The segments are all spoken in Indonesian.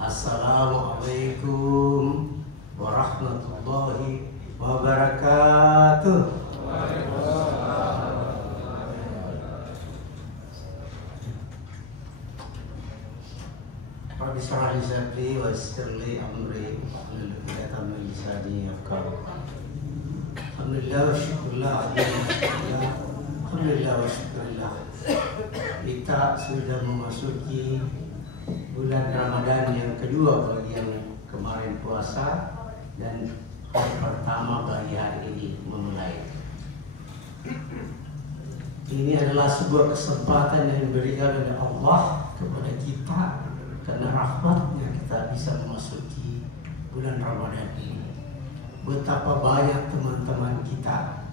Assalamualaikum warahmatullahi wabarakatuh. Rabbi shrah li sadri wa yassir li amri wahlul 'uqdatam min lisani yafqahu. Alhamdulillah wa syukurillah, alhamdulillah wa syukurillah. Kita sudah memasuki bulan Ramadan yang kedua bagi yang kemarin puasa dan hari pertama bagi hari ini memulai. Ini adalah sebuah kesempatan yang diberikan oleh Allah kepada kita karena rahmatnya kita bisa memasuki bulan Ramadan ini. Betapa banyak teman-teman kita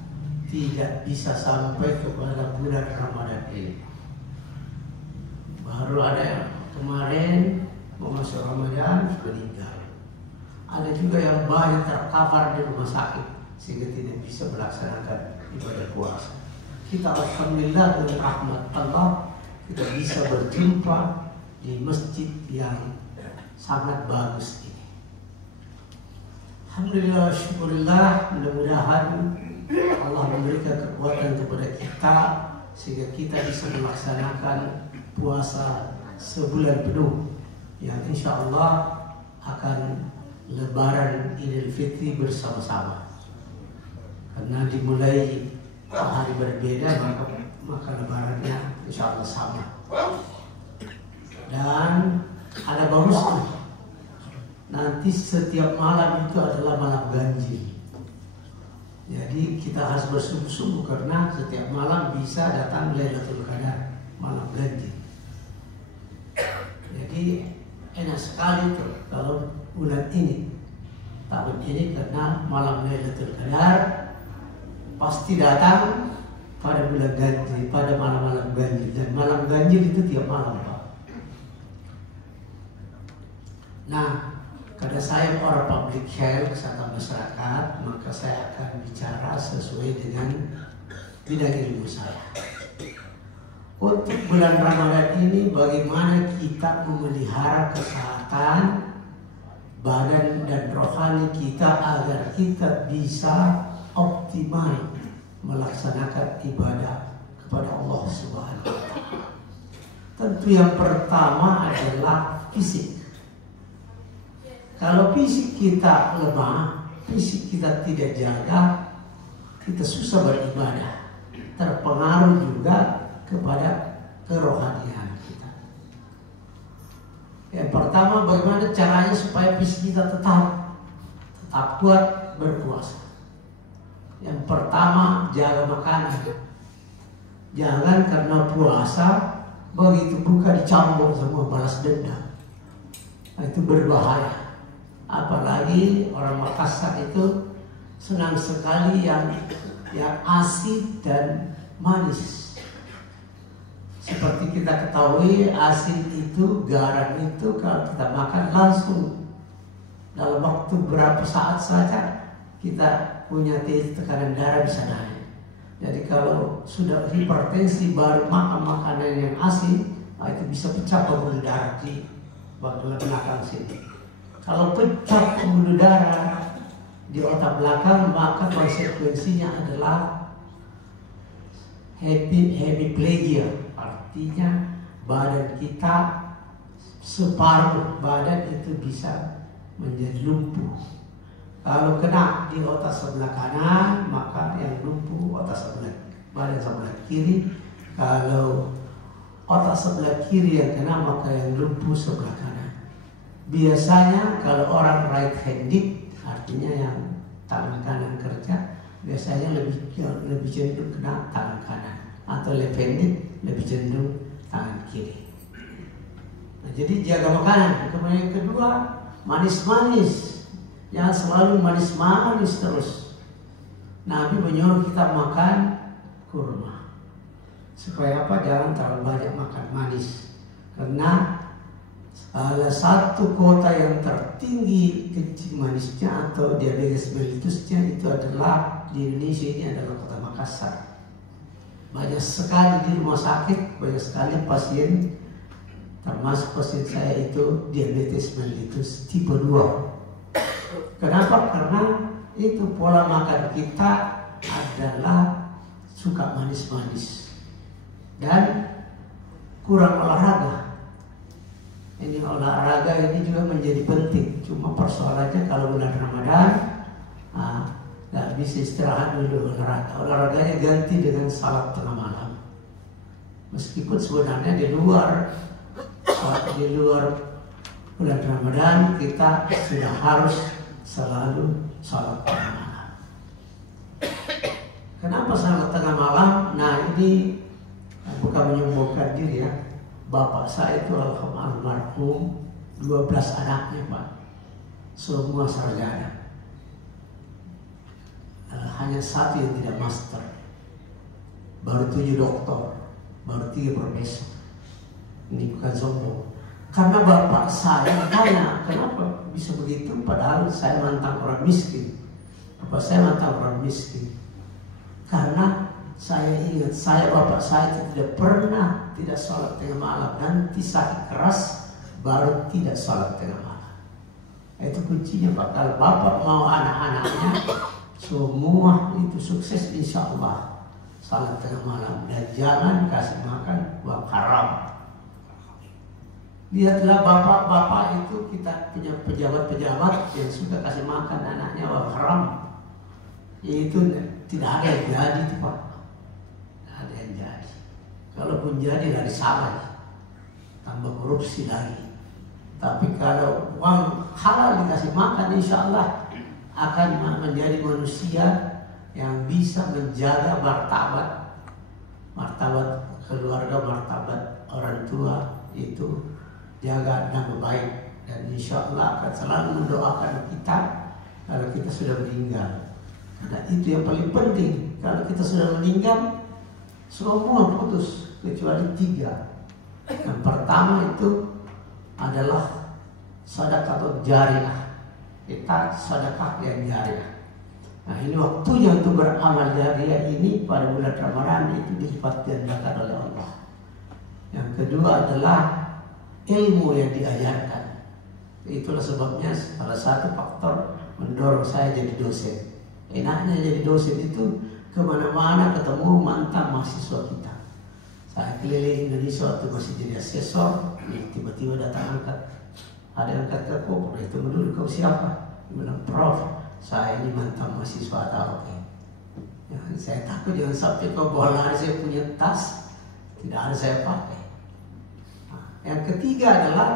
tidak bisa sampai kepada bulan Ramadan ini. Baru ada yang kemarin mau masuk Ramadan sudah meninggal. Ada juga yang banyak terkapar di rumah sakit sehingga tidak bisa melaksanakan ibadah puasa. Kita alhamdulillah dengan rahmat Allah kita bisa berjumpa di masjid yang sangat bagus ini. Alhamdulillah, syukurillah, mudah-mudahan Allah memberikan kekuatan kepada kita sehingga kita bisa melaksanakan puasa sebulan penuh yang insya Allah akan Lebaran Idul Fitri bersama-sama. Karena dimulai hari berbeda maka Lebarannya insya Allah sama. Dan ada bagusnya. Nanti setiap malam itu adalah malam ganjil. Jadi kita harus bersungguh-sungguh karena setiap malam bisa datang Lailatul Qadar, malam ganjil. Jadi enak sekali tuh kalau bulan ini, tahun ini karena malam Lailatul Qadar pasti datang pada bulan ganjil, pada malam-malam ganjil. Dan malam ganjil itu tiap malam, Pak. Nah, karena saya orang public health, kesehatan masyarakat, maka saya akan bicara sesuai dengan bidang ilmu saya. Untuk bulan Ramadan ini bagaimana kita memelihara kesehatan badan dan rohani kita agar kita bisa optimal melaksanakan ibadah kepada Allah Subhanahu wa Ta'ala. Tentu yang pertama adalah fisik. Kalau fisik kita lemah, fisik kita tidak jaga, kita susah beribadah. Terpengaruh juga kepada kerohanian kita. Yang pertama, bagaimana caranya supaya fisik kita tetap kuat berpuasa. Yang pertama, jaga makanan. Jangan karena puasa begitu buka dicampur semua balas dendam. Nah, itu berbahaya. Apalagi orang Makassar itu senang sekali yang asin dan manis. Seperti kita ketahui, asin itu, garam itu kalau kita makan langsung dalam waktu berapa saat saja kita punya tekanan darah bisa naik. Jadi kalau sudah hipertensi baru makan makanan yang asin, itu bisa pecah pembuluh darah di bagian belakang sini. Kalau pecah pembuluh darah di otak belakang, maka konsekuensinya adalah hemiplegia. Artinya badan kita, separuh badan itu bisa menjadi lumpuh. Kalau kena di otak sebelah kanan, maka yang lumpuh otak sebelah badan sebelah kiri. Kalau otak sebelah kiri yang kena, maka yang lumpuh sebelah kanan. Biasanya kalau orang right handed, artinya yang tangan kanan kerja, biasanya lebih cenderung kena tangan kanan, atau left handed lebih cenderung tangan kiri. Nah, jadi jaga makanan. Kemudian yang kedua, manis-manis. Jangan selalu manis-manis terus. Nabi menyuruh kita makan kurma. Supaya apa? Jangan terlalu banyak makan manis. Karena salah satu kota yang tertinggi kencing manisnya atau diabetes mellitusnya itu adalah di Indonesia, ini adalah kota Makassar. Banyak sekali di rumah sakit, banyak sekali pasien termasuk pasien saya itu diabetes mellitus tipe 2. Kenapa? Karena itu pola makan kita adalah suka manis-manis dan kurang olahraga. Ini olahraga ini juga menjadi penting. Cuma persoalannya kalau bulan Ramadan nggak bisa istirahat dulu olahraga. Olahraganya ganti dengan salat tengah malam. Meskipun sebenarnya di luar bulan Ramadan kita sudah harus selalu salat tengah malam. Kenapa salat tengah malam? Nah ini bukan menyombongkan diri ya. Bapak saya itu almarhum 12 anaknya Pak, semua sarjana. Hanya satu yang tidak master, baru 7 doktor, baru 3 profesor. Ini bukan sombong. Karena bapak saya tanya, kenapa bisa begitu? Padahal saya mantan orang miskin. Bapak saya mantan orang miskin. Karena saya ingat, bapak saya tidak pernah tidak sholat tengah malam. Nanti sakit keras, baru tidak sholat tengah malam. Itu kuncinya Pak. Kalau bapak mau anak-anaknya semua itu sukses, insya Allah sholat tengah malam. Dan jangan kasih makan uang haram. Lihatlah bapak-bapak itu, kita punya pejabat-pejabat yang suka kasih makan anaknya uang haram. Itu tidak ada yang jadi itu Pak. Ada yang jadi. Kalaupun jadi dari salah, tambah korupsi lagi. Tapi kalau uang halal dikasih makan, insya Allah akan menjadi manusia yang bisa menjaga martabat keluarga, martabat orang tua itu jaga nama baik. Dan insya Allah akan selalu mendoakan kita kalau kita sudah meninggal. Karena itu yang paling penting. Kalau kita sudah meninggal, semua putus kecuali 3. Yang pertama itu adalah sedekah atau jariah. Kita sedekah yang jariah. Nah ini waktunya untuk beramal jariah ini pada bulan Ramadan itu dilipat gandakan oleh Allah. Yang kedua adalah ilmu yang diajarkan. Itulah sebabnya salah satu faktor mendorong saya jadi dosen. Enaknya jadi dosen itu kemana-mana ketemu mantan mahasiswa kita. Saya keliling Indonesia waktu masih jadi asesor, tiba-tiba datang ada yang angkat telepon, itu dulu kau siapa? Dia bilang, Prof, saya ini mantan mahasiswa atau oke. Ya, saya takut jangan sampai kau bawa lari saya punya tas, tidak ada saya pakai. Nah, yang ketiga adalah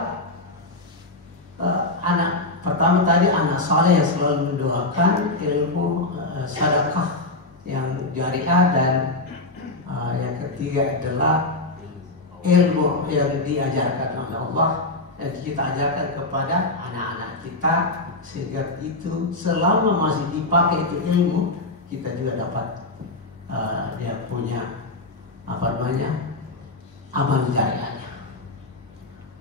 anak. Pertama tadi anak saleh yang selalu mendoakan, ilmu sedekah yang jariah, dan yang ketiga adalah ilmu yang diajarkan oleh Allah yang kita ajarkan kepada anak-anak kita, sehingga itu selama masih dipakai itu ilmu, kita juga dapat dia punya amal jariahnya.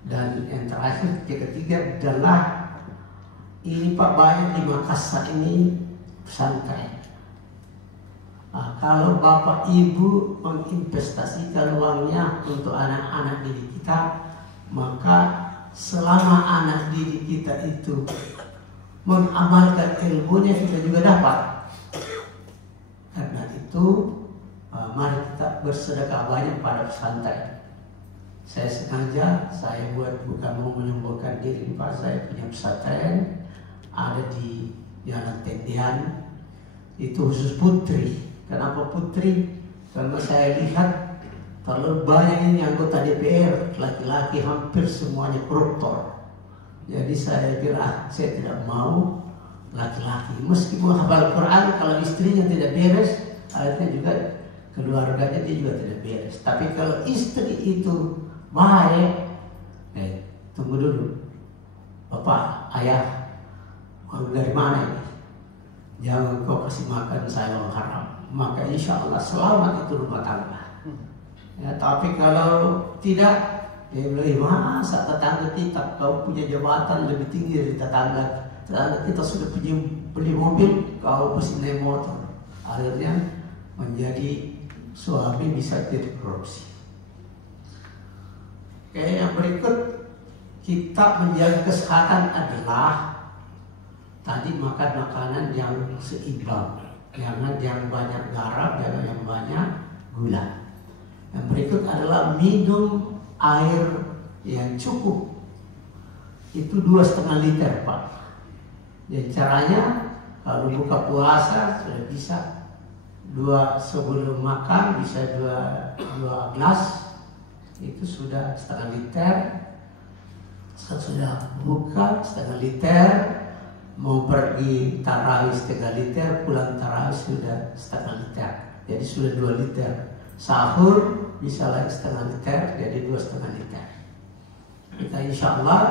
Dan yang terakhir, ketiga adalah ini Pak, banyak di Makassar ini pesantren. Kalau Bapak Ibu menginvestasikan uangnya untuk anak-anak didik kita, maka selama anak didik kita itu mengamalkan ilmunya, kita juga dapat. Karena itu mari kita bersedekah banyak pada pesantren. Saya sengaja, saya buat bukan mau menyombongkan diri Pak, saya punya pesantren ada di Jalan Tendian, itu khusus putri. Kenapa putri? Karena saya lihat terlalu banyak ini anggota DPR laki-laki, hampir semuanya koruptor. Jadi saya bilang saya tidak mau laki-laki, meskipun hafal Quran, kalau istrinya tidak beres, akhirnya juga keluarganya dia juga tidak beres. Tapi kalau istri itu baik, tunggu dulu, Bapak, Ayah, dari mana ini? Jangan kau kasih makan saya orang haram, maka insya Allah selamat itu rumah tangga. Ya, tapi kalau tidak, dia bilang, masa tetangga kita, kau punya jabatan lebih tinggi dari tetangga kita sudah punya beli mobil, kau mesti naik motor. Akhirnya menjadi suami bisa jadi korupsi. Oke, yang berikut kita menjaga kesehatan adalah tadi makan makanan yang seimbang, jangan yang banyak garam, jangan yang banyak gula. Yang berikut adalah minum air yang cukup, itu 2,5 liter Pak. Jadi caranya kalau buka puasa sudah bisa sebelum makan bisa dua gelas, itu sudah 0,5 liter. Sesudah buka 0,5 liter, mau pergi tarawih 0,5 liter, pulang tarawih sudah 0,5 liter, jadi sudah 2 liter. Sahur bisa lagi 0,5 liter, jadi 2,5 liter. Kita insya Allah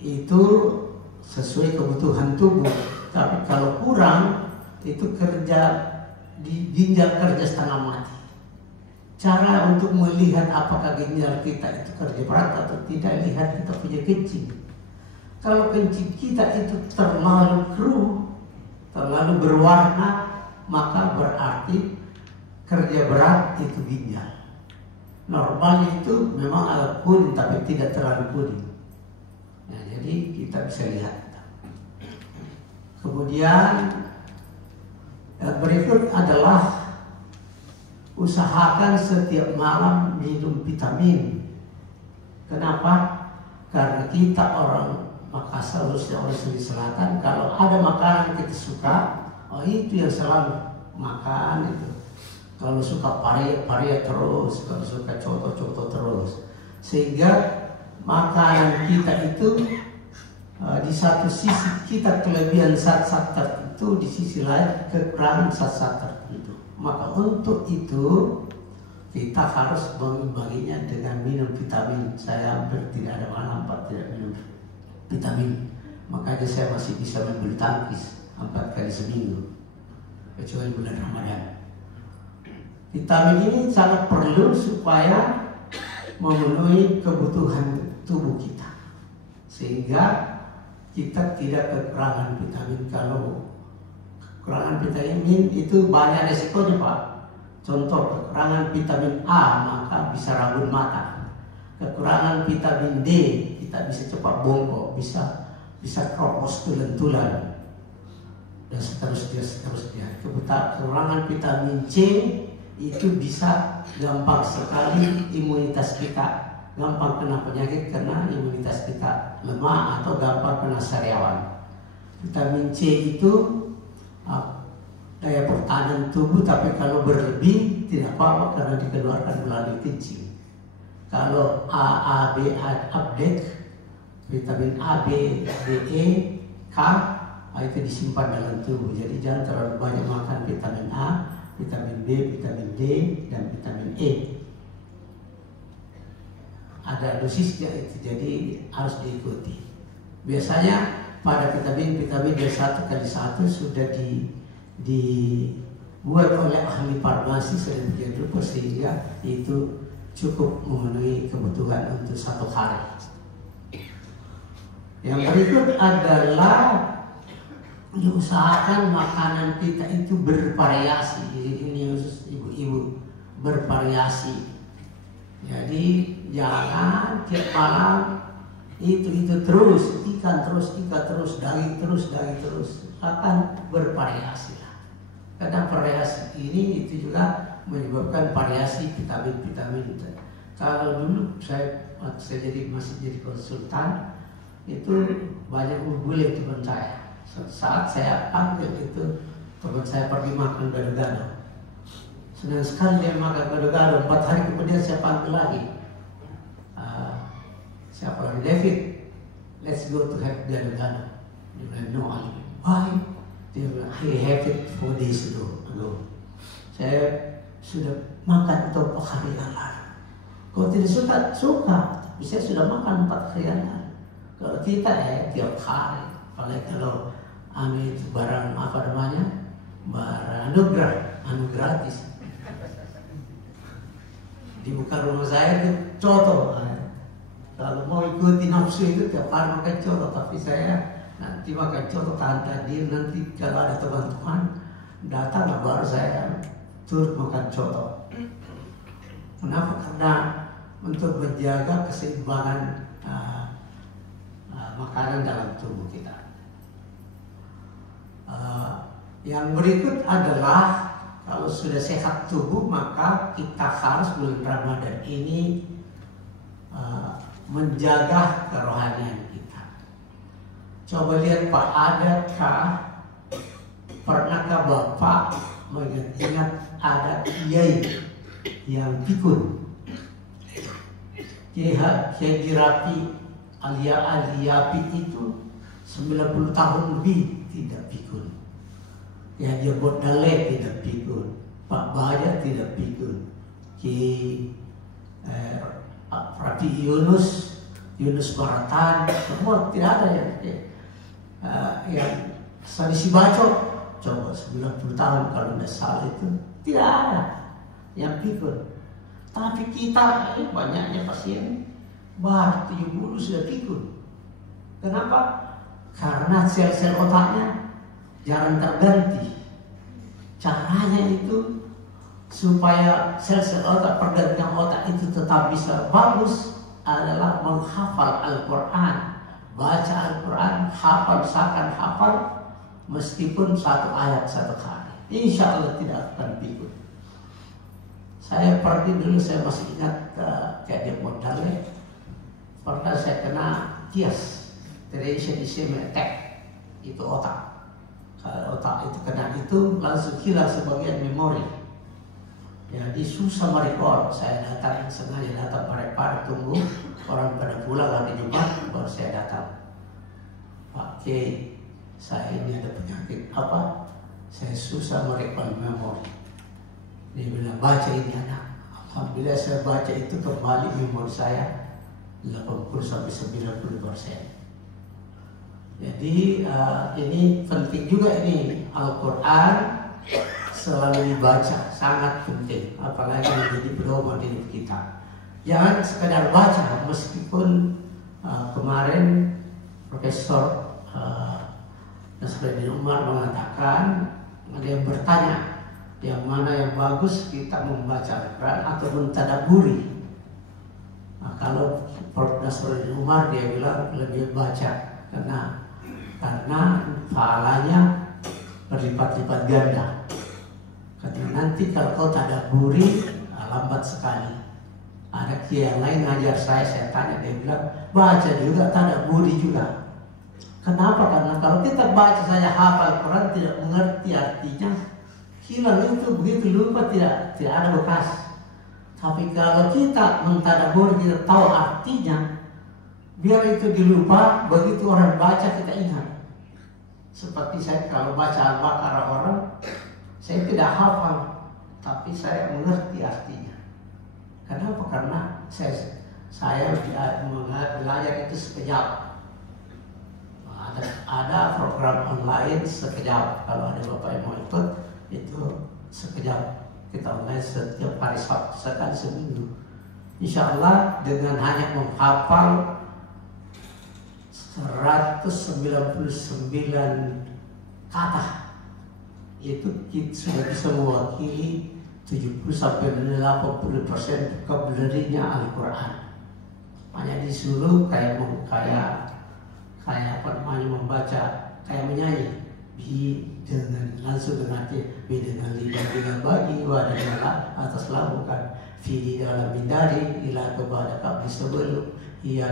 itu sesuai kebutuhan tubuh. Tapi kalau kurang, itu kerja di ginjal kerja setengah mati. Cara untuk melihat apakah ginjal kita itu kerja berat atau tidak, lihat kita punya kencing. Kalau kencing kita itu terlalu keruh, terlalu berwarna, maka berarti kerja berat itu ginjal. Normalnya itu memang agak kuning tapi tidak terlalu kuning. Nah, jadi kita bisa lihat. Kemudian yang berikut adalah usahakan setiap malam minum vitamin. Kenapa? Karena kita orang Makassar, khususnya orang Sulawesi Selatan, kalau ada makanan kita suka, itu yang selalu makan itu. Kalau suka paria terus, kalau suka coto terus, sehingga makanan kita itu di satu sisi kita kelebihan zat-zat tertentu, di sisi lain kekurangan zat-zat tertentu. Maka untuk itu kita harus membagi-baginya dengan minum vitamin. Saya hampir tidak ada malam Pak tidak minum vitamin. Makanya saya masih bisa main bulu tangkis 4 kali seminggu, kecuali bulan Ramadan. Vitamin ini sangat perlu supaya memenuhi kebutuhan tubuh kita, sehingga kita tidak kekurangan vitamin. Kalau kekurangan vitamin itu banyak resikonya Pak. Contoh, kekurangan vitamin A maka bisa rabun mata. Kekurangan vitamin D kita bisa cepat bongkok, bisa kropos tulang, dan seterusnya. Kekurangan vitamin C itu bisa gampang sekali imunitas kita gampang kena penyakit karena imunitas kita lemah atau gampang kena sariawan. Vitamin C itu daya pertahanan tubuh, tapi kalau berlebih tidak apa-apa karena dikeluarkan melalui kencing. Kalau A, B update, vitamin A, B, D, E, K itu disimpan dalam tubuh. Jadi jangan terlalu banyak makan vitamin A, vitamin B, vitamin D, dan vitamin E. Ada dosisnya itu, jadi harus diikuti. Biasanya pada vitamin D1 kali 1 sudah dibuat oleh ahli farmasi sedemikian rupa sehingga itu cukup memenuhi kebutuhan untuk 1 hari. Yang berikut adalah diusahakan makanan kita itu bervariasi. Ini khusus ibu-ibu, bervariasi. Jadi jangan tiap malam itu terus, ikan terus, daging terus, akan bervariasi lah. Karena variasi ini itu juga menyebabkan variasi vitamin. Kalau dulu saya masih jadi konsultan, itu banyak bule teman saya. Saat saya panggil itu teman saya pergi makan gado-gado. Senang sekali dia makan gado-gado. 4 hari kemudian saya panggil lagi. Siapa lagi? David, let's go to have gado-gado. Dia bilang, no Ali. Why? Dia bilang, I have it 4 days ago. Saya sudah makan itu 4 hari yang lalu. Kalau tidak suka. Tapi saya sudah makan 4 hari yang lalu. Kalau kita tiap hari. Apalagi kalau ambil barang barang anugerah, gratis. Di muka rumah saya itu coto. Kalau mau ikuti nafsu itu tiap hari makan coto, tapi saya nanti makan coto tahan diri. Nanti kalau ada teman-teman datang baru saya turut makan coto. Kenapa? Karena untuk menjaga keseimbangan makanan dalam tubuh kita. Yang berikut adalah kalau sudah sehat tubuh, maka kita harus bulan Ramadan ini menjaga kerohanian kita. Coba lihat Pak, adakah pernahkah Bapak mengingat ada kiai yang pikun? Kiai Girapi Aliapi itu 90 tahun lebih tidak pikun. Ya, dia Bodale tidak pikun, Pak Baja tidak pikun, Rapi Yunus Baratan, semua tidak ada yang Sanisi Bacok, coba 90 tahun kalau tidak salah itu tidak ada yang pikun. Tapi kita banyaknya pasien baru 70 sudah pikun. Kenapa? Karena sel-sel otaknya jarang terganti. Caranya itu supaya sel-sel otak, pergantian otak itu tetap bisa bagus adalah menghafal Al-Quran, baca Al-Quran, hafal, misalkan hafal meskipun satu ayat satu kali, insya Allah tidak akan pikun. Saya pergi dulu, saya masih ingat kayak di Modalnya pernah saya kena TIAS, Tradition Ischemic Attack, itu otak. Kalau otak itu kena itu langsung hilang sebagian memori. Jadi susah merekor. Saya datang, sengaja datang pada tunggu orang pada pulang hari Jumat, baru saya datang. Pak Kiai, saya ini ada penyakit apa? Saya susah merekor memori. Dia bilang, baca ini anak. Alhamdulillah saya baca itu kembali memori saya 80-90%. Jadi ini penting juga ini, Al-Quran selalu dibaca, sangat penting, apalagi menjadi pedoman hidup kita. Jangan sekedar baca, meskipun kemarin Profesor Nasruddin Umar mengatakan, ada yang bertanya yang mana yang bagus, kita membaca Al-Quran atau mentadaburi. Nah, kalau Prof. Nasruddin Umar dia bilang lebih baca, karena pahalanya berlipat-lipat ganda. Karena nanti kalau kau tadaburi lambat sekali. Ada kiai yang lain ngajar saya tanya, dia bilang baca juga, tadaburi juga. Kenapa? Karena kalau kita baca saja hafal Quran tidak mengerti artinya, hilang itu, begitu lupa, tidak ada bekas. Tapi kalau kita mentadaburi, kita tahu artinya, biar itu dilupa, begitu orang baca kita ingat. Seperti saya kalau baca Al-Baqarah orang, saya tidak hafal, tapi saya mengerti artinya. Kenapa? Karena saya belajar itu sekejap. Ada program online sekejap. Kalau ada Bapak yang mau ikut, itu sekejap. Kita online setiap hari Sabtu sekali seminggu. Insya Allah dengan hanya menghafal 199 kata, itu kita sudah bisa mewakili 70-80% vocabulary-nya Al-Quran. Hanya disuruh kayak membaca, kayak menyanyi. Bi dengan langsung dengan bi dengan lidah dengan bagi, wa dengan atas lakukan, fi di dalam mindari, ila kepada kami sebelum ia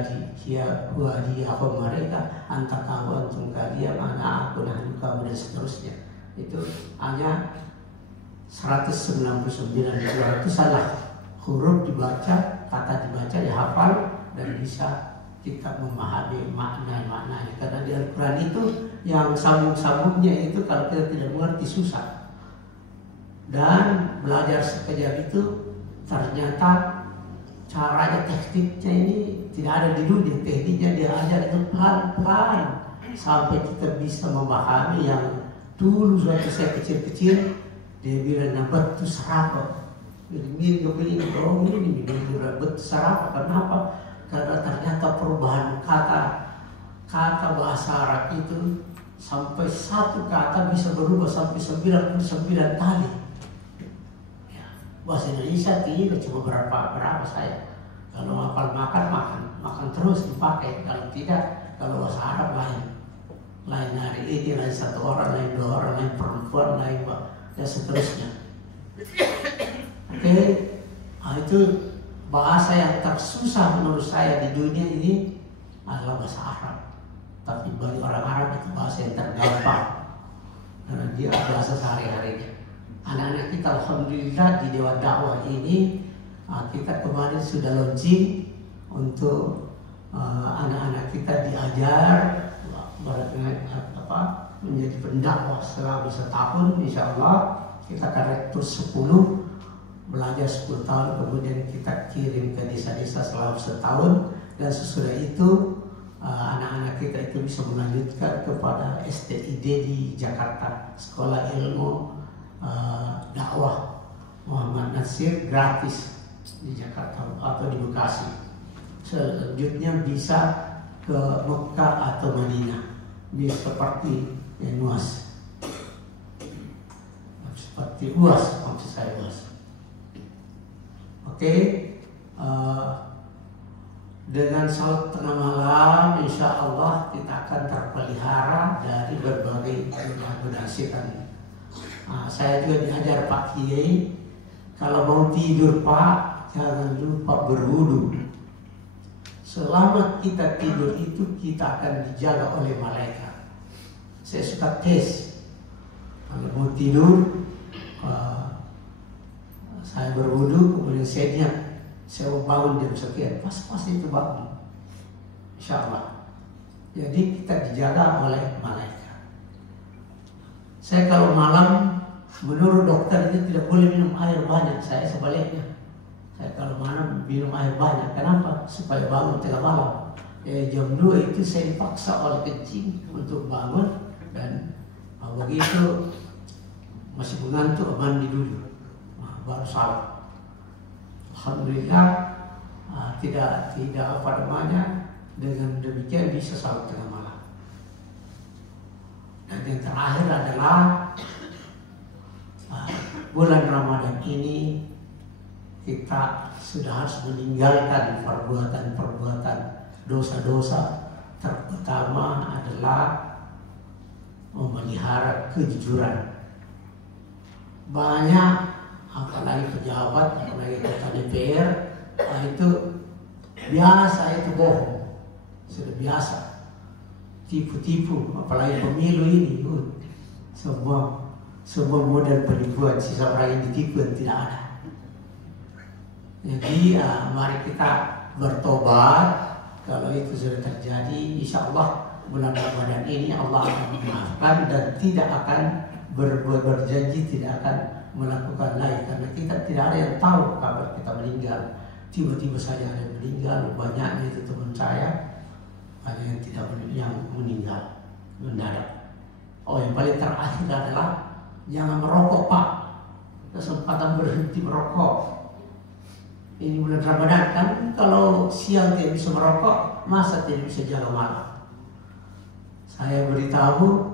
apa mereka antar kamu antum kalian, anak aku, nah kamu, dan seterusnya. Itu hanya 199 itu salah huruf dibaca, kata dibaca, dihafal, dan bisa kita memahami makna-maknanya. Karena di Al-Quran itu yang sambung-sambungnya itu kalau kita tidak mengerti susah. Dan belajar sekejap itu ternyata caranya, tekniknya ini tidak ada di dunia. Tekniknya dia ajar itu pelan-pelan sampai kita bisa memahami. Yang dulu waktu saya kecil-kecil dia bilang nabat tu sarapa. Ini nabat sarapa. Kenapa? Karena ternyata perubahan kata bahasa Arab itu sampai satu kata bisa berubah sampai 99 kali. Ya, bahasa Indonesia tidak cuma berapa saya. Kalau hafal makan terus dipakai. Kalau tidak, kalau bahasa Arab lain hari ini, lain satu orang, lain dua orang, lain perempuan, lain dan seterusnya. Oke, itu bahasa yang tersusah menurut saya di dunia ini adalah bahasa Arab. Tapi bagi orang Arab itu bahasa yang tergampang karena dia bahasa sehari-harinya. Anak-anak kita alhamdulillah di Dewan Dakwah ini kita kemarin sudah launching untuk anak-anak kita diajar menjadi pendakwah selama setahun. Insya Allah kita akan rekrut 10, belajar 10 tahun, kemudian kita kirim ke desa-desa selama setahun, dan sesudah itu anak-anak kita itu bisa melanjutkan kepada STID di Jakarta, Sekolah Ilmu Dakwah Muhammad Nasir, gratis di Jakarta atau di Bekasi. Selanjutnya bisa ke Mekah atau Madinah, bisa seperti UAS, seperti UAS, maksud saya UAS. Oke, dengan salat tengah malam, insya Allah kita akan terpelihara dari berbagai kemudahan. Saya juga diajar Pak Kiai, kalau mau tidur Pak, jangan lupa berwudu. Selama kita tidur itu kita akan dijaga oleh malaikat. Saya suka tes. Kalau mau tidur, saya berwudu, kemudian saya niat, saya mau bangun jam sekian, pas itu bangun, insya Allah. Jadi kita dijaga oleh malaikat. Saya kalau malam, menurut dokter itu tidak boleh minum air banyak. Saya sebaliknya, saya kalau malam minum air banyak. Kenapa? Supaya bangun tengah malam. Jam 2 itu saya dipaksa oleh kencing untuk bangun, dan begitu masih mengantuk, mandi dulu, baru salat. Alhamdulillah, tidak apa namanya, dengan demikian bisa salat tengah malam. Dan yang terakhir adalah bulan Ramadan ini kita sudah harus meninggalkan perbuatan dosa-dosa. Terutama adalah memelihara kejujuran. Banyak, apalagi pejabat, apalagi kota DPR, itu biasa itu bohong, sudah biasa tipu-tipu, apalagi pemilu ini, semua model penipuan, sisa orang yang ditipu yang tidak ada. Jadi mari kita bertobat. Kalau itu sudah terjadi, insya Allah bulan Ramadan ini Allah akan memaafkan dan tidak akan berjanji tidak akan melakukan lagi, karena kita tidak ada yang tahu kabar kita meninggal. Tiba-tiba saja ada yang meninggal, banyaknya itu teman saya, ada yang tidak meninggal mendadak. Yang paling terakhir adalah jangan merokok Pak, kesempatan berhenti merokok. Ini bulan Ramadan kan, kalau siang tidak bisa merokok, masa tidak bisa jaga malam. Saya beritahu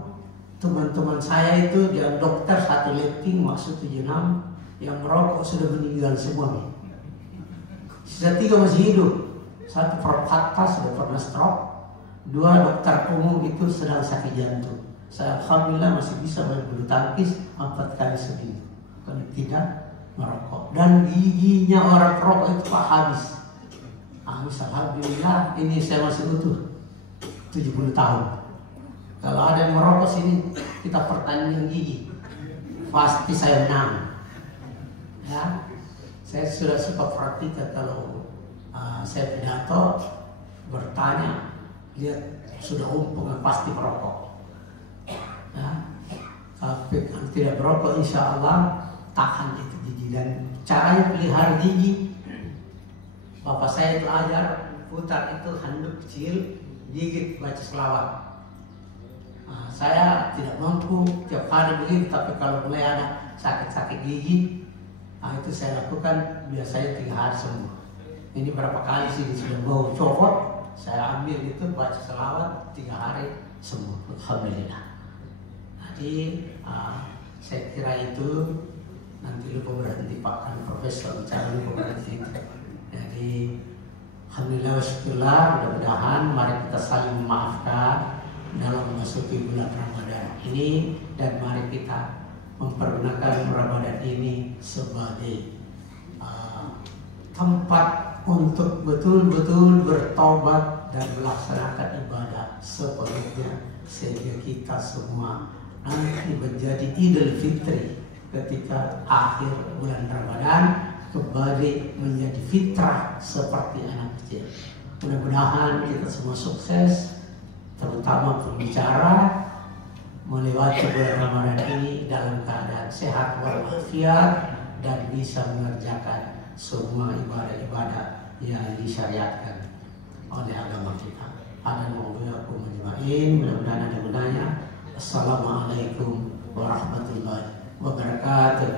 teman-teman saya itu yang dokter satu letting maksud 76 yang merokok sudah meninggal semua nih. Sisa 3 masih hidup. 1 Prof. Hatta sudah pernah stroke, 2 dokter umum itu sedang sakit jantung. Saya alhamdulillah masih bisa main bulu tangkis 4 kali seminggu kalau tidak merokok. Dan giginya orang perokok itu Pak habis. Alhamdulillah, ini saya masih utuh 70 tahun. Kalau ada yang merokok sini, kita pertandingan gigi, pasti saya menang. Ya, saya sudah suka praktika kalau saya pidato bertanya, lihat sudah umpung pasti merokok. Ya, tapi kalau tidak merokok, insya Allah tahan itu gigi. Dan caranya pelihara gigi, bapak saya itu ajar putar itu handuk kecil, gigit baca selawat. Saya tidak mampu tiap hari begitu, tapi kalau mulai ada sakit-sakit gigi, itu saya lakukan biasanya 3 hari sembuh. Ini berapa kali sih sudah mau copot, saya ambil itu baca selawat 3 hari sembuh, alhamdulillah. Jadi saya kira itu nanti lupa berhenti Pak, kan Profesor bicara lupa berhenti. Jadi Alhamdulillah, syukurlah, mudah-mudahan mari kita saling memaafkan dalam memasuki bulan Ramadan ini, dan mari kita mempergunakan Ramadan ini sebagai tempat untuk betul-betul bertobat dan melaksanakan ibadah sepenuhnya, sehingga kita semua nanti menjadi Idul Fitri ketika akhir bulan Ramadan kembali menjadi fitrah seperti anak kecil. Mudah-mudahan kita semua sukses, terutama pembicara, melewati bulan Ramadan ini dalam keadaan sehat walafiat dan bisa mengerjakan semua ibadah-ibadah yang disyariatkan oleh agama kita. Ada mau'biyakum ajma'in, mudah-mudahan ada gunanya. Assalamualaikum warahmatullahi wabarakatuh.